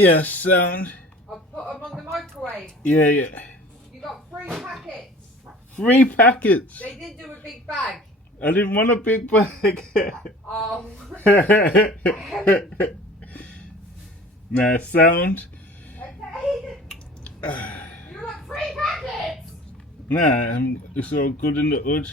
Yeah, sound. I put them on the microwave. Yeah. You got 3 packets. 3 packets. They didn't do a big bag. I didn't want a big bag. Oh. Now, sound. Okay. You got 3 packets. Nah, it's all good in the hood.